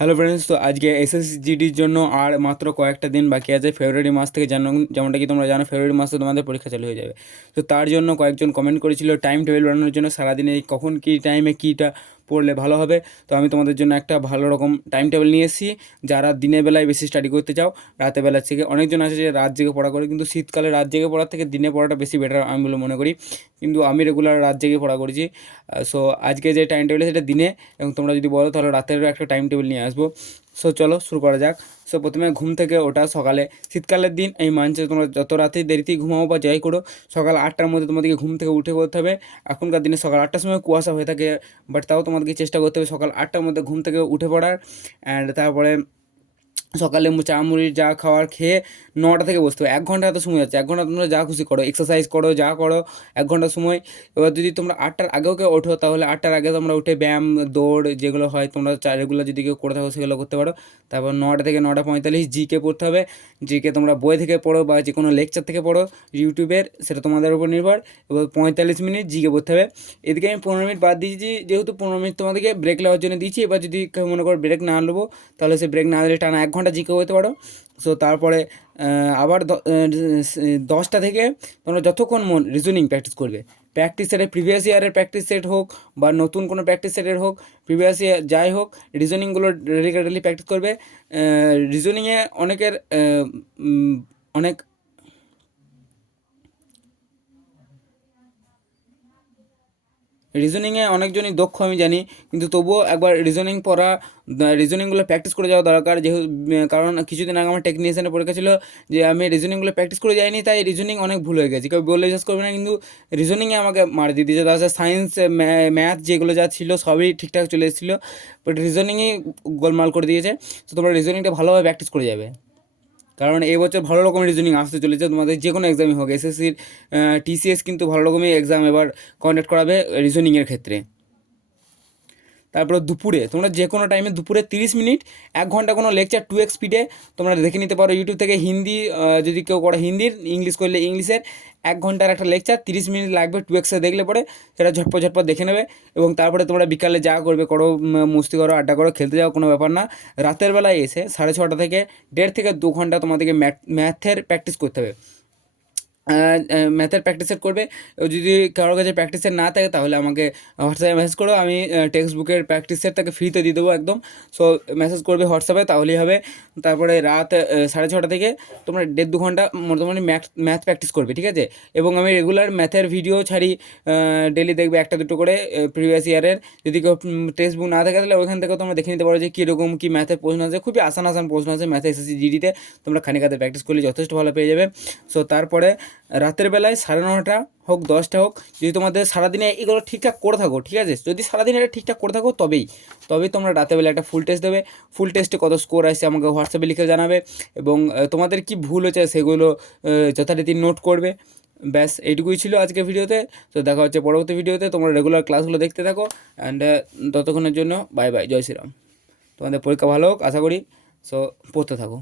Hello friends, তো আজকে এসএসজিডির জন্য আর মাত্র কয়েকটা দিন বাকি আছে। ফেব্রুয়ারি মাস থেকে যেমনটা কি তোমরা জানো, ফেব্রুয়ারি মাসে তোমাদের পরীক্ষা চালু হয়ে যাবে। তো তার জন্য কয়েকজন কমেন্ট করেছিল টাইম টেবিল বানানোর জন্য, সারাদিনে কখন কী টাইমে কীটা পড়লে ভালো হবে। তো আমি তোমাদের জন্য একটা ভালো রকম টাইম টেবিল নিয়ে এসেছি। যারা দিনের বেলায় বেশি স্টাডি করতে চাও, রাতের বেলার থেকে অনেকজন আছে যে রাত জেগে পড়া করে, কিন্তু শীতকালে রাত জেগে পড়ার থেকে দিনে পড়াটা বেশি বেটার আমি বলে মনে করি। কিন্তু আমি রেগুলার রাত জেগে পড়া করেছি। সো আজকে যে টাইম টেবিল সেটা দিনে, এবং তোমরা যদি বলো তাহলে রাতেরও একটা টাইম টেবিল নিয়ে আসবো। সো চলো শুরু করা যাক। সো প্রথমে ঘুম থেকে ওঠা সকালে, শীতকালের দিন এই মানছে তোমরা যত রাতেই দেরিতেই ঘুমাও বা যাই করো, সকাল 8টার মধ্যে তোমাদেরকে ঘুম থেকে উঠে পড়তে হবে। এখনকার দিনে সকাল 8টার সময় কুয়াশা হয়ে থাকে, বাট তাও তোমাদেরকে চেষ্টা করতে হবে সকাল 8টার মধ্যে ঘুম থেকে উঠে পড়ার। অ্যান্ড তারপরে সকালে চা মুড়ি যা খাওয়ার খেয়ে 9টা থেকে বসতে হবে। 1 ঘন্টা এত সময় যাচ্ছে, 1 ঘন্টা তোমরা যা খুশি করো, এক্সারসাইজ করো, যা করো, 1 ঘন্টা সময়। এবার যদি তোমরা 8টার আগেও কেউ ওঠো, তাহলে 8টার আগে তোমরা উঠে ব্যায়াম, দৌড় যেগুলো হয় তোমরা রেগুলার যদি কেউ করে থাকো সেগুলো করতে পারো। তারপর 9টা থেকে 9টা 45 জিকে পড়তে হবে। জিকে তোমরা বই থেকে পড়ো বা যে কোনো লেকচার থেকে পড়ো ইউটিউবের, সেটা তোমাদের উপর নির্ভর। এবার 45 মিনিট জিকে পড়তে হবে। এদিকে আমি 15 মিনিট বাদ দিয়েছি, যেহেতু 15 মিনিট তোমাদেরকে ব্রেক নেওয়ার জন্য দিয়েছি। এবার যদি কেউ মনে করো ব্রেক না নেবো, তাহলে সে ব্রেক না দিলে টানা 1 ঘন্টা জিকে হতে পারো। সো তারপরে আবার 10টা থেকে তোমরা যতক্ষণ মন রিজনিং প্র্যাকটিস করবে। প্র্যাকটিস সেটের প্রিভিয়াস ইয়ারের প্র্যাকটিস সেট হোক বা নতুন কোনো প্র্যাকটিস সেটের হোক, প্রিভিয়াস ইয়ার যাই হোক, রিজনিংগুলো ডেলি প্র্যাকটিস করবে। রিজনিংয়ে অনেকের অনেক রিজনিংয়ে অনেকজনই দক্ষ আমি জানি, কিন্তু তবুও একবার রিজনিংগুলো প্র্যাকটিস করে যাওয়া দরকার। কারণ কিছুদিন আগে আমার টেকনিশিয়ানের পরীক্ষা ছিল, যে আমি রিজনিংগুলো প্র্যাকটিস করে যাইনি, তাই রিজনিং অনেক ভুল হয়ে গেছে। কেউ বলে বিশ্বাস করবে না, কিন্তু রিজনিংয়ে আমাকে মার দিয়ে দিয়েছে। তাছাড়া সায়েন্স, ম্যাথ যেগুলো যা ছিল সবই ঠিকঠাক চলে এসেছিলো, বাট রিজনিংই গোলমাল করে দিয়েছে। তো তোমরা রিজনিংটা ভালোভাবে প্র্যাকটিস করে যাবে, কারণ এবছর ভালো রকম রিজনিং আসতে চলেছে। তোমাদের যে কোনো এক্সামই হোক, এসএসসির টিসিএস কিন্তু ভালো রকমই এক্সাম এবার কন্ডাক্ট করাবে রিজনিংয়ের ক্ষেত্রে। তারপরে দুপুরে তোমরা যে কোনো টাইমে দুপুরে 30 মিনিট 1 ঘন্টা কোনো লেকচার 2x স্পিডে তোমরা দেখে নিতে পারো ইউটিউব থেকে। হিন্দি যদি কেউ করে হিন্দির, ইংলিশ করলে ইংলিশের 1 ঘন্টার একটা লেকচার 30 মিনিট লাগবে 2xে দেখলে পরে, সেটা ঝটপট ঝটপট দেখে নেবে। এবং তারপরে তোমরা বিকালে যা করবে করো, মস্তি করো, আড্ডা করো, খেলতে যাও, কোনো ব্যাপার না। রাতের বেলায় এসে 6:30 থেকে 1.5 থেকে 2 ঘন্টা তোমাদেরকে ম্যাথের প্র্যাকটিস করতে হবে। ম্যাথের প্র্যাকটিস সেট করবে। যদি কারোর কাছে প্র্যাকটিস সেট না থাকে, তাহলে আমাকে হোয়াটসঅ্যাপে মেসেজ করো, আমি টেক্সট বুকের প্র্যাকটিস সেট তাকে ফ্রিতে দিয়ে দেবো একদম। সো মেসেজ করবে হোয়াটসঅ্যাপে, তাহলেই হবে। তারপরে রাত 6:30 থেকে তোমরা 1.5-2 ঘন্টা মোটামুটি ম্যাথ প্র্যাকটিস করবে, ঠিক আছে। এবং আমি রেগুলার ম্যাথের ভিডিও ছাড়ি, ডেলি দেখবে 1-2 করে প্রিভিয়াস ইয়ারের। যদি কেউ টেক্সট বুক না থাকে, তাহলে ওইখান থেকেও তোমরা দেখে নিতে পারো যে কীরকম কী ম্যাথের প্রশ্ন আছে। খুবই আসান আসান প্রশ্ন আছে ম্যাথে এসএসসি জিডিতে, তোমরা খানিক হাতে প্র্যাকটিস করলে যথেষ্ট ভালো পেয়ে যাবে। সো তারপরে রাতের বেলায় 9:30 হোক 10টা হোক, যদি তোমাদের সারাদিনে এগুলো ঠিকঠাক করে থাকো, ঠিক আছে, যদি সারাদিন এটা ঠিকঠাক করে থাকো, তবেই তোমরা রাতের বেলা একটা ফুল টেস্ট দেবে। ফুল টেস্টে কত স্কোর আসছে আমাকে হোয়াটসঅ্যাপে লিখে জানাবে, এবং তোমাদের কি ভুল হচ্ছে সেগুলো যথারীতি নোট করবে। ব্যাস এইটুকুই ছিল আজকের ভিডিওতে। তো দেখা হচ্ছে পরবর্তী ভিডিওতে। তোমরা রেগুলার ক্লাসগুলো দেখতে থাকো, অ্যান্ড ততক্ষণের জন্য বাই বাই, জয় শ্রীরাম। তোমাদের পরীক্ষা ভালো হোক আশা করি। সো পড়তে থাকো।